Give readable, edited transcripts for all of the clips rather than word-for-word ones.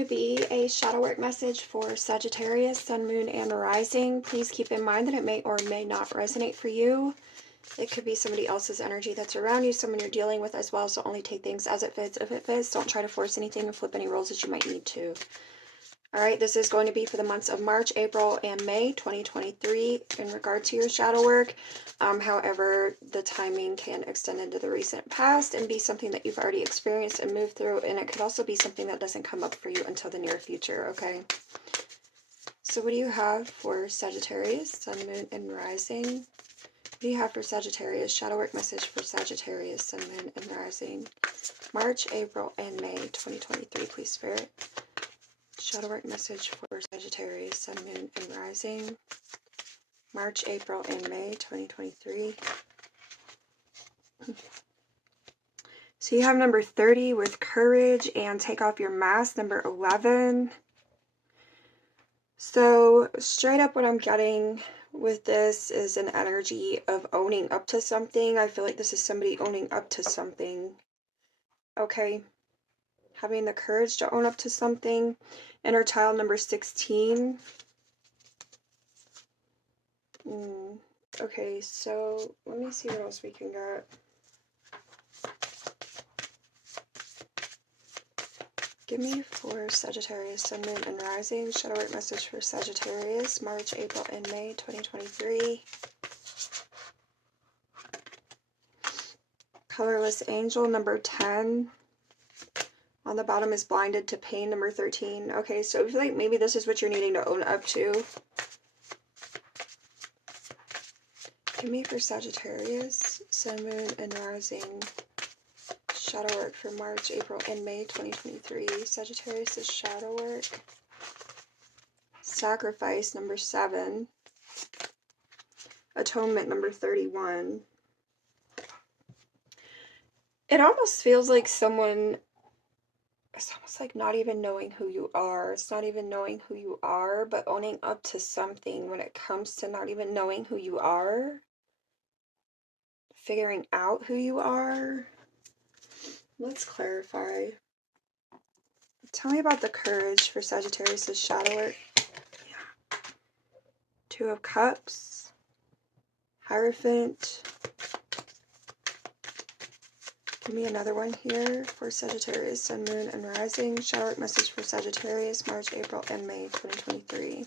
to be a shadow work message for Sagittarius, Sun, Moon, and Rising. Please keep in mind that it may or may not resonate for you. It could be somebody else's energy that's around you, someone you're dealing with as well, so only take things as it fits. If it fits, don't try to force anything and flip any roles as you might need to. All right, this is going to be for the months of March, April, and May 2023 in regard to your shadow work. However, the timing can extend into the recent past and be something that you've already experienced and moved through, and it could also be something that doesn't come up for you until the near future, okay? So what do you have for Sagittarius, Sun, Moon, and Rising? What do you have for Sagittarius? Shadow work message for Sagittarius, Sun, Moon, and Rising. March, April, and May 2023, please, Spirit. Shadow work message for Sagittarius, Sun, Moon, and Rising. March, April, and May 2023. So you have number 30 with courage and take off your mask, number 11. So straight up what I'm getting with this is an energy of owning up to something. I feel like this is somebody owning up to something. Okay. Having the courage to own up to something. Inner child number 16. Okay, so let me see what else we can get. Give me for Sagittarius, Sun, Moon, and Rising. Shadow work message for Sagittarius, March, April, and May 2023. Colorless Angel, number 10. On the bottom is Blinded to Pain, number 13. Okay, so I feel like maybe this is what you're needing to own up to. Give me for Sagittarius, Sun, Moon, and Rising. Shadow work for March, April, and May 2023. Sagittarius is shadow work. Sacrifice, number 7. Atonement, number 31. It almost feels like someone, it's almost like not even knowing who you are. It's not even knowing who you are, but owning up to something when it comes to not even knowing who you are. Figuring out who you are. Let's clarify. Tell me about the courage for Sagittarius' shadow work. Yeah. 2 of Cups. Hierophant. Give me another one here for Sagittarius, Sun, Moon, and Rising. Shadow work message for Sagittarius, March, April, and May 2023.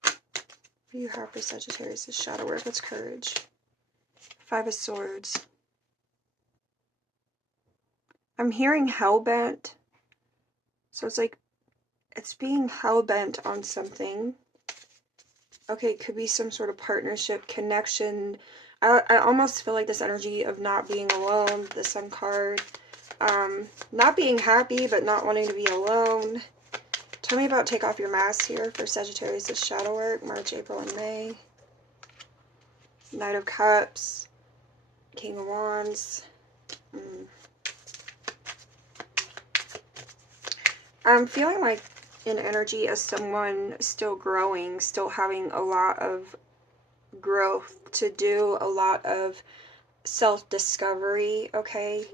What do you have for Sagittarius' shadow work? What's courage? 5 of Swords. I'm hearing hell-bent. So it's like, it's being hell-bent on something. Okay, it could be some sort of partnership, connection. I almost feel like this energy of not being alone, the Sun card. Not being happy, but not wanting to be alone. Tell me about take off your mask here for Sagittarius' shadow work, March, April, and May. Knight of Cups. King of Wands. I'm feeling like an energy as someone still growing, still having a lot of growth to do, a lot of self-discovery, okay?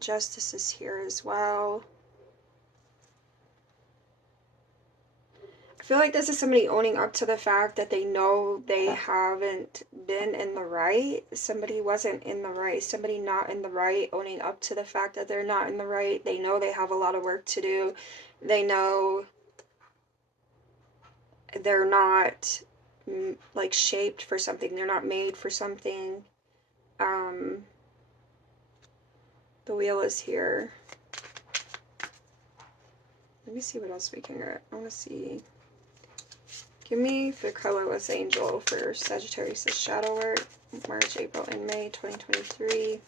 Justice is here as well. I feel like this is somebody owning up to the fact that they know they haven't been in the right. Somebody wasn't in the right. Somebody not in the right, owning up to the fact that they're not in the right. They know they have a lot of work to do. They know they're not like shaped for something. They're not made for something. The Wheel is here. Let me see what else we can get. I want to see. Give me the Colorless Angel for Sagittarius' shadow work, March, April, and May 2023.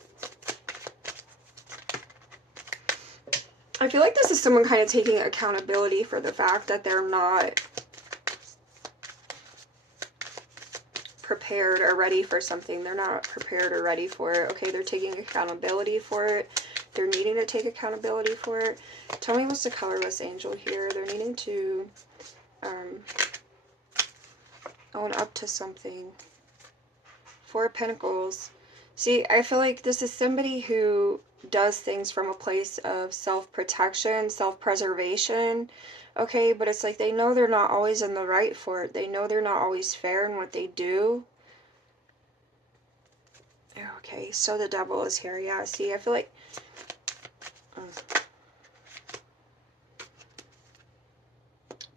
I feel like this is someone kind of taking accountability for the fact that they're not prepared or ready for something. They're not prepared or ready for it. Okay, they're taking accountability for it. They're needing to take accountability for it. Tell me what's the Colorless Angel here. They're needing to own up to something. 4 of Pentacles. See, I feel like this is somebody who does things from a place of self-protection, self-preservation, okay? But it's like they know they're not always in the right for it. They know they're not always fair in what they do. Okay, so the devil is here. Yeah, see, I feel like...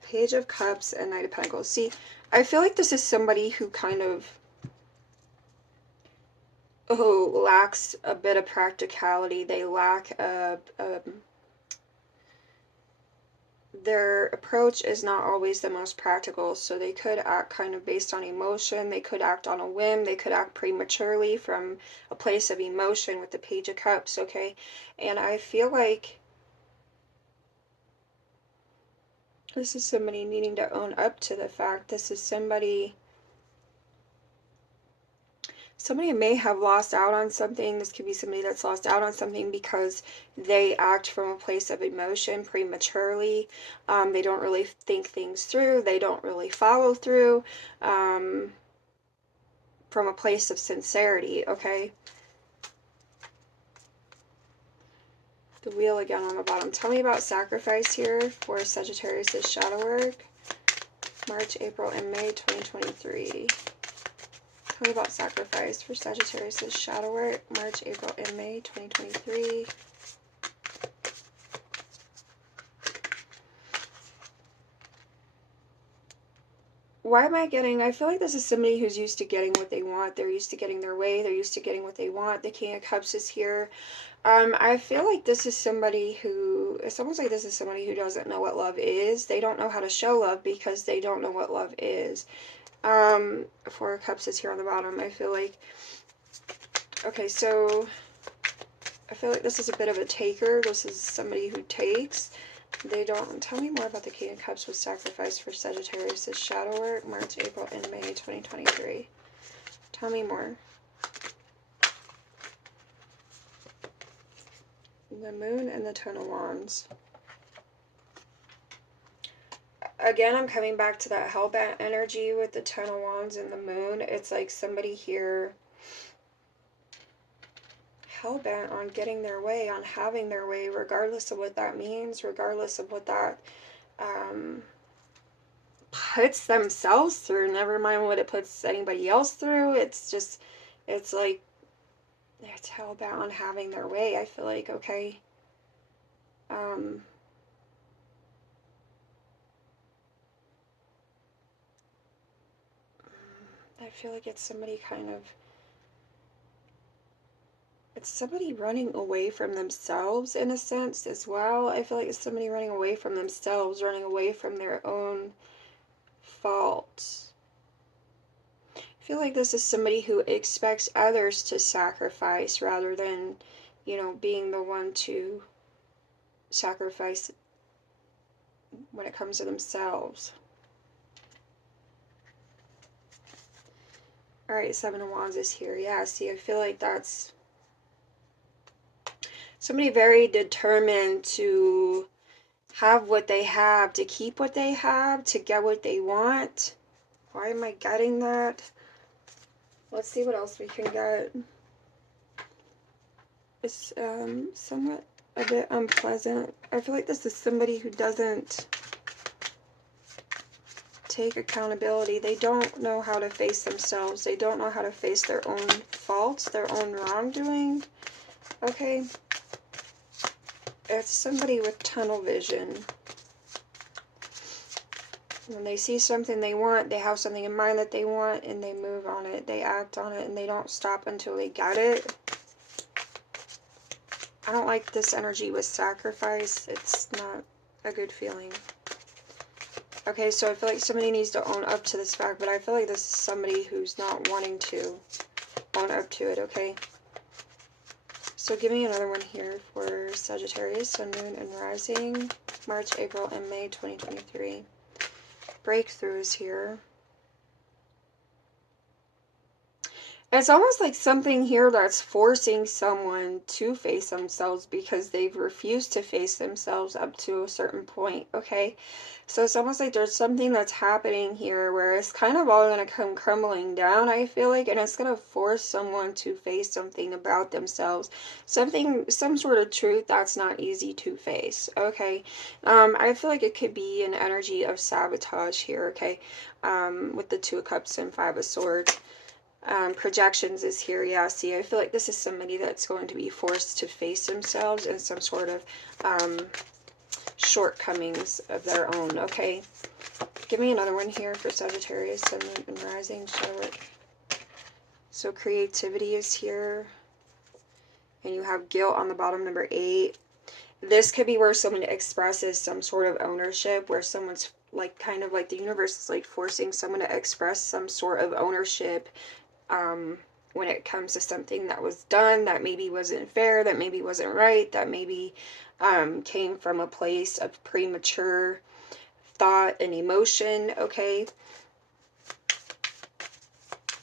Page of Cups and Knight of Pentacles. See, I feel like this is somebody who kind of... who lacks a bit of practicality. They lack their approach is not always the most practical, so they could act kind of based on emotion, they could act on a whim, they could act prematurely from a place of emotion with the Page of Cups, okay? And I feel like this is somebody needing to own up to the fact this is somebody may have lost out on something. This could be somebody that's lost out on something because they act from a place of emotion prematurely. They don't really think things through. They don't really follow through from a place of sincerity, okay? The wheel again on the bottom. Tell me about sacrifice here for Sagittarius' shadow work. March, April, and May 2023. Tell me about sacrifice for Sagittarius' shadow work, March, April, and May 2023. Why am I getting... I feel like this is somebody who's used to getting what they want. They're used to getting their way. They're used to getting what they want. The King of Cups is here. I feel like this is somebody who... It's almost like this is somebody who doesn't know what love is. They don't know how to show love because they don't know what love is. Four of Cups is here on the bottom. I feel like... Okay, so... I feel like this is a bit of a taker. This is somebody who takes. They don't... Tell me more about the King of Cups with sacrifice for Sagittarius' shadow work, March, April, and May 2023. Tell me more. The Moon and the Ten of Wands. Again, I'm coming back to that hellbent energy with the Ten of Wands and the Moon. It's like somebody here hellbent on getting their way, on having their way, regardless of what that means, regardless of what that puts themselves through. Never mind what it puts anybody else through. It's just, it's like, it's hellbent on having their way. I feel like, okay. I feel like it's somebody kind of, it's somebody running away from themselves in a sense as well. I feel like it's somebody running away from themselves, running away from their own faults. I feel like this is somebody who expects others to sacrifice rather than, you know, being the one to sacrifice when it comes to themselves. Alright, Seven of Wands is here. Yeah, see, I feel like that's somebody very determined to have what they have, to keep what they have, to get what they want. Why am I getting that? Let's see what else we can get. It's somewhat a bit unpleasant. I feel like this is somebody who doesn't take accountability. They don't know how to face themselves. They don't know how to face their own faults, their own wrongdoing. Okay. It's somebody with tunnel vision. When they see something they want, they have something in mind that they want, and they move on it. They act on it, and they don't stop until they get it. I don't like this energy with sacrifice. It's not a good feeling. Okay, so I feel like somebody needs to own up to this fact, but I feel like this is somebody who's not wanting to own up to it, okay? So give me another one here for Sagittarius, Sun, Moon, and Rising, March, April, and May 2023. Breakthroughs here. It's almost like something here that's forcing someone to face themselves because they've refused to face themselves up to a certain point, okay? So it's almost like there's something that's happening here where it's kind of all going to come crumbling down, I feel like, and it's going to force someone to face something about themselves, some sort of truth that's not easy to face, okay? I feel like it could be an energy of sabotage here, okay? With the Two of Cups and Five of Swords. Projections is here. Yeah, see, I feel like this is somebody that's going to be forced to face themselves and some sort of shortcomings of their own. Okay, give me another one here for Sagittarius, Sun, Moon, and Rising. Shadow work. So creativity is here, and you have guilt on the bottom, number 8. This could be where someone expresses some sort of ownership, where someone's like kind of like the universe is like forcing someone to express some sort of ownership when it comes to something that was done that maybe wasn't fair, that maybe wasn't right, that maybe came from a place of premature thought and emotion. Okay,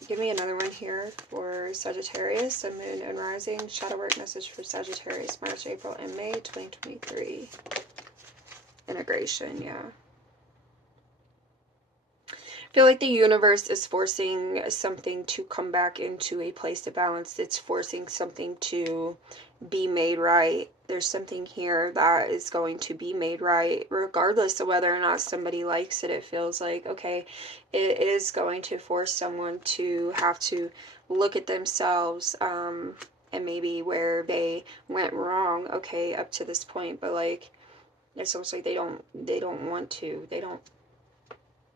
give me another one here for Sagittarius, Sun, Moon, and Rising. Shadow work message for Sagittarius, March, April, and May 2023. Integration, yeah. I feel like the universe is forcing something to come back into a place of balance. It's forcing something to be made right. There's something here that is going to be made right, regardless of whether or not somebody likes it. It feels like, okay, it is going to force someone to have to look at themselves, and maybe where they went wrong, okay, up to this point. But like, it's almost like they don't want to.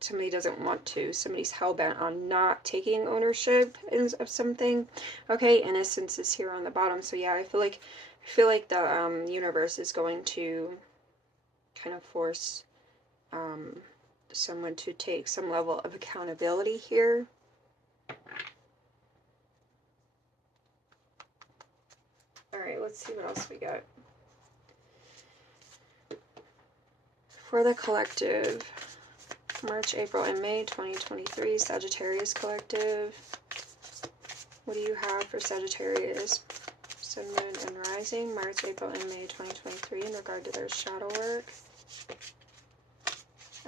Somebody doesn't want to. Somebody's hell-bent on not taking ownership of something. Okay, innocence is here on the bottom. So yeah, I feel like the universe is going to kind of force someone to take some level of accountability here. All right, let's see what else we got. For the collective, March, April, and May 2023, Sagittarius collective. What do you have for Sagittarius, Sun, Moon, and Rising, March, April, and May 2023 in regard to their shadow work?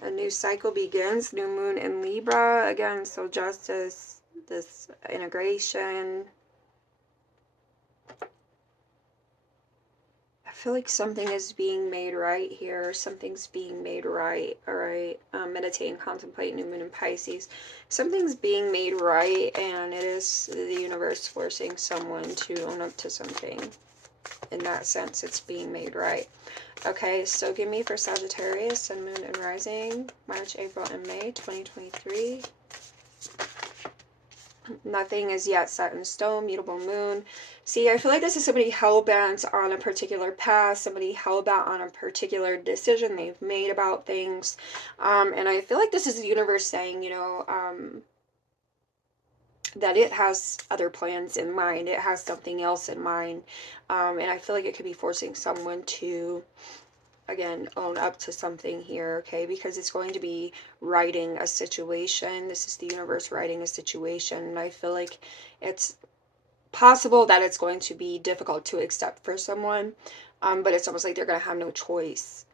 A new cycle begins, new moon in Libra. Again, so justice, this integration. I feel like something is being made right here. Something's being made right. All right. Meditate and contemplate, new moon in Pisces. Something's being made right, and it is the universe forcing someone to own up to something. In that sense, it's being made right. Okay, so give me for Sagittarius, Sun, Moon, and Rising, March, April, and May 2023. Nothing is yet set in stone, mutable moon. See, I feel like this is somebody hell-bent on a particular path, somebody hell-bent on a particular decision they've made about things. And I feel like this is the universe saying, you know, that it has other plans in mind. It has something else in mind. And I feel like it could be forcing someone to, again, own up to something here, okay? Because it's going to be righting a situation. This is the universe righting a situation. And I feel like it's possible that it's going to be difficult to accept for someone. But it's almost like they're going to have no choice.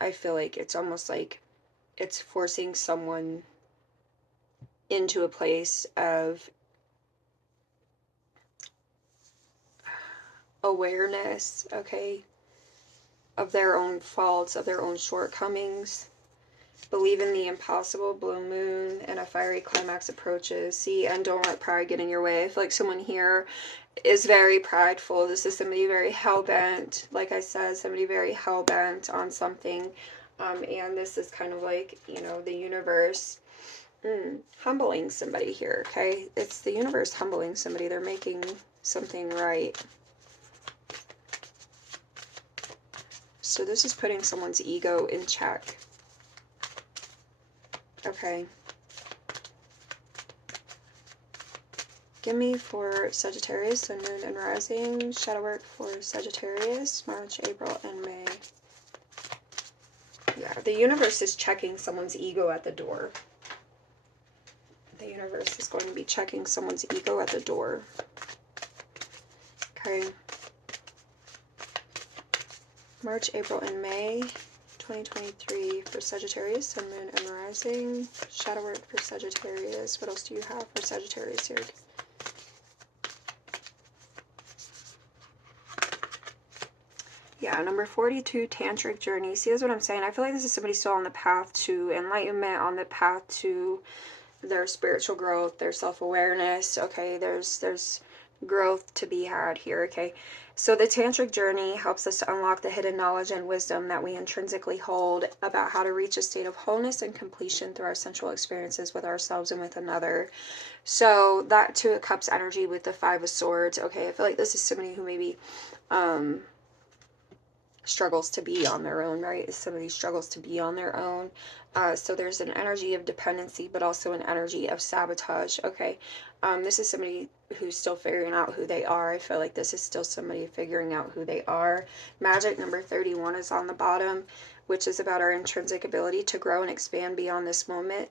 I feel like it's almost like it's forcing someone into a place of awareness, okay? Of their own faults, of their own shortcomings. Believe in the impossible, blue moon, and a fiery climax approaches. See, and don't let pride get in your way. I feel like someone here is very prideful. This is somebody very hell-bent, like I said, somebody very hell-bent on something. And this is kind of like, you know, the universe humbling somebody here, okay? It's the universe humbling somebody. They're making something right. So this is putting someone's ego in check. Okay. Give me for Sagittarius, Sun, Moon, and Rising, shadow work for Sagittarius, March, April, and May. Yeah, the universe is checking someone's ego at the door. The universe is going to be checking someone's ego at the door. Okay. March, April, and May 2023 for Sagittarius, Sun, Moon, and Rising. Shadow work for Sagittarius. What else do you have for Sagittarius here? Yeah, number 42, Tantric Journey. See, that's what I'm saying. I feel like this is somebody still on the path to enlightenment, on the path to their spiritual growth, their self-awareness. Okay, there's growth to be had here. Okay, so the Tantric Journey helps us to unlock the hidden knowledge and wisdom that we intrinsically hold about how to reach a state of wholeness and completion through our sensual experiences with ourselves and with another. So that Two of Cups energy with the Five of Swords. Okay, I feel like this is somebody who maybe struggles to be on their own, right? Somebody struggles to be on their own. So there's an energy of dependency, but also an energy of sabotage. Okay, this is somebody who's still figuring out who they are. I feel like this is still somebody figuring out who they are. Magic number 31 is on the bottom, which is about our intrinsic ability to grow and expand beyond this moment,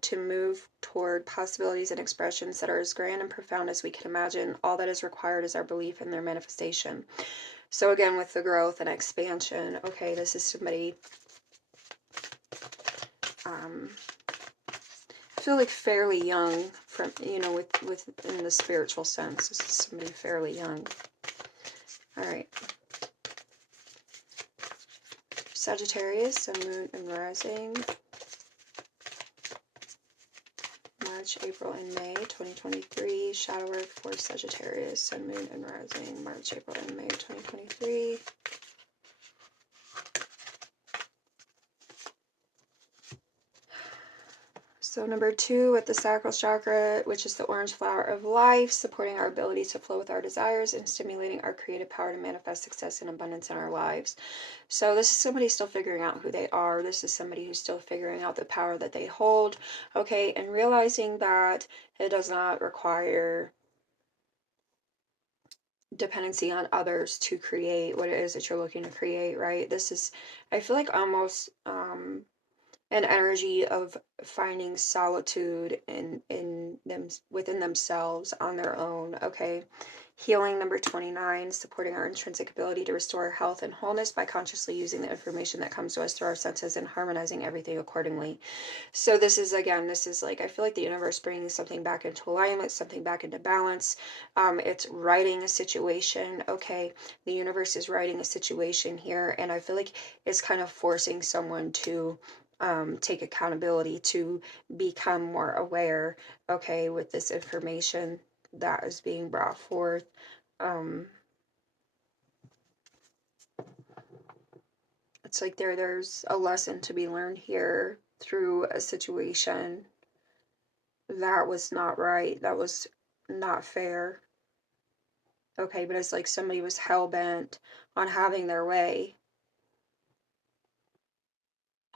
to move toward possibilities and expressions that are as grand and profound as we can imagine. All that is required is our belief in their manifestation. So again, with the growth and expansion, okay, this is somebody, I feel like fairly young, from, you know, in the spiritual sense. This is somebody fairly young. All right. Sagittarius, Sun, Moon, and Rising. March, April, and May 2023. Shadow work for Sagittarius, Sun, Moon, and Rising. March, April, and May 2023. So number 2 with the sacral chakra, which is the orange flower of life, supporting our ability to flow with our desires and stimulating our creative power to manifest success and abundance in our lives. So this is somebody still figuring out who they are. This is somebody who's still figuring out the power that they hold. Okay, and realizing that it does not require dependency on others to create what it is that you're looking to create, right? This is, I feel like, almost an energy of finding solitude in them, within themselves, on their own. Okay, healing number 29, supporting our intrinsic ability to restore health and wholeness by consciously using the information that comes to us through our senses and harmonizing everything accordingly. So this is, again, this is like, I feel like the universe bringing something back into alignment, something back into balance. It's righting a situation. Okay, the universe is righting a situation here, and I feel like it's kind of forcing someone to take accountability, to become more aware, okay, with this information that is being brought forth. It's like there's a lesson to be learned here through a situation that was not right, that was not fair. Okay, but it's like somebody was hell-bent on having their way.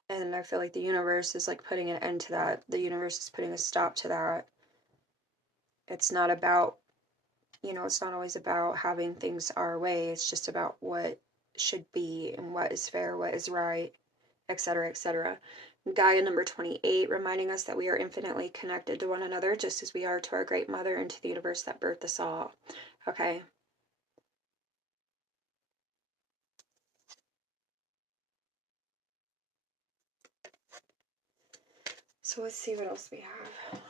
And I feel like the universe is like putting an end to that. The universe is putting a stop to that. It's not about, you know, it's not always about having things our way. It's just about what should be and what is fair, what is right, etc., etc. Gaia number 28, reminding us that we are infinitely connected to one another, just as we are to our great mother and to the universe that birthed us all. Okay. So let's see what else we have.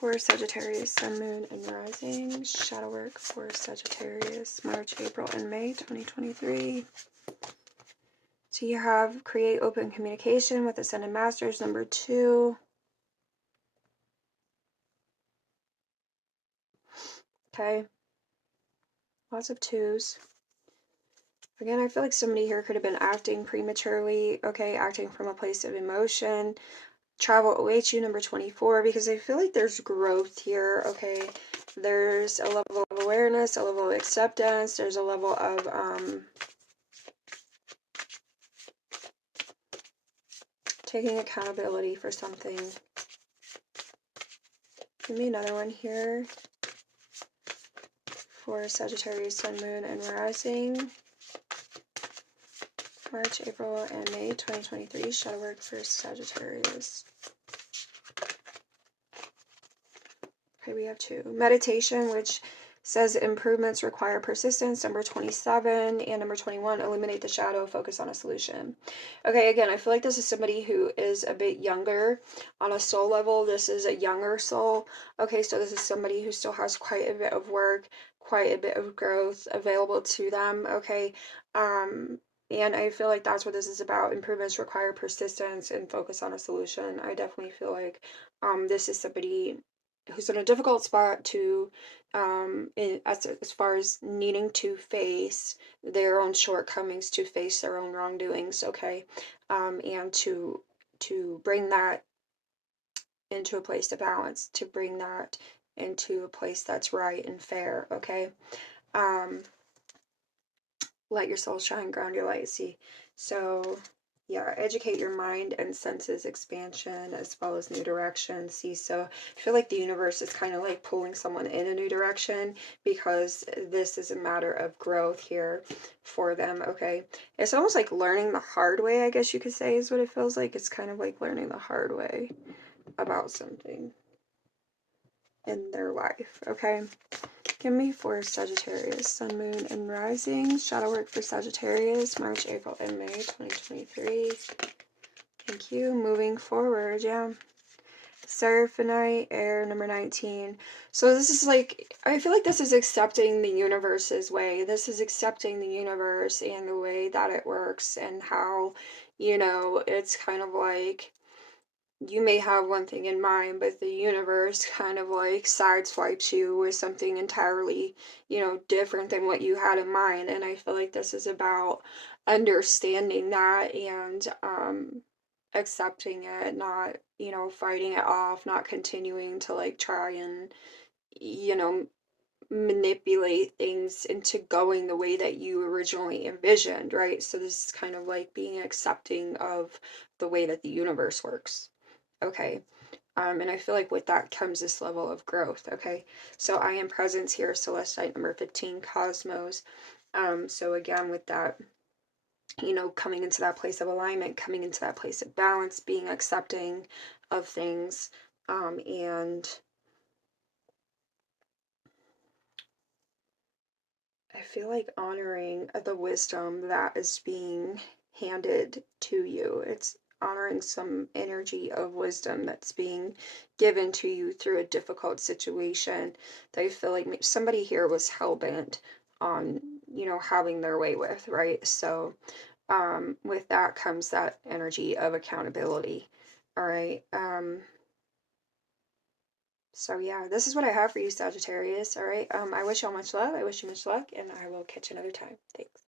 For Sagittarius, Sun, Moon, and Rising. Shadow work for Sagittarius, March, April, and May 2023. So you have create open communication with Ascended Masters, number 2. Okay. Lots of 2s. Again, I feel like somebody here could have been acting prematurely, okay, acting from a place of emotion. Travel awaits you, number 24, because I feel like there's growth here, okay? There's a level of awareness, a level of acceptance, there's a level of taking accountability for something. Give me another one here for Sagittarius, Sun, Moon, and Rising. March, April, and May 2023. Shadow work for Sagittarius. Okay, we have 2. Meditation, which says improvements require persistence. Number 27 and number 21, eliminate the shadow, focus on a solution. Okay, again, I feel like this is somebody who is a bit younger on a soul level. This is a younger soul. Okay, so this is somebody who still has quite a bit of work, quite a bit of growth available to them. Okay, and I feel like that's what this is about. Improvements require persistence and focus on a solution. I definitely feel like this is somebody who's in a difficult spot to as far as needing to face their own shortcomings, to face their own wrongdoings, okay, and to bring that into a place of balance, to bring that into a place that's right and fair, okay. Let your soul shine, ground your light. See, so yeah, educate your mind and senses, expansion as well as new direction. See, so I feel like the universe is kind of like pulling someone in a new direction because this is a matter of growth here for them. Okay, it's almost like learning the hard way, I guess you could say, is what it feels like. It's kind of like learning the hard way about something in their life. Okay, give me for Sagittarius, Sun, Moon, and Rising. Shadow work for Sagittarius, March, April, and May 2023. Thank you. Moving forward, yeah. Seraphonite, air, number 19. So this is like, I feel like this is accepting the universe's way. This is accepting the universe and the way that it works and how, you know, it's kind of like, you may have one thing in mind, but the universe kind of like sideswipes you with something entirely, you know, different than what you had in mind. And I feel like this is about understanding that and accepting it, not, you know, fighting it off, not continuing to like try and, you know, manipulate things into going the way that you originally envisioned, right? So this is kind of like being accepting of the way that the universe works. Okay. And I feel like with that comes this level of growth. Okay. So I am presence here, Celestite number 15, Cosmos. So again, with that, you know, coming into that place of alignment, coming into that place of balance, being accepting of things, and I feel like honoring the wisdom that is being handed to you. It's honoring some energy of wisdom that's being given to you through a difficult situation that I feel like somebody here was hell-bent on, you know, having their way with, right? So with that comes that energy of accountability. All right. So yeah, this is what I have for you, Sagittarius. All right. I wish you all much love. I wish you much luck, and I will catch you another time. Thanks.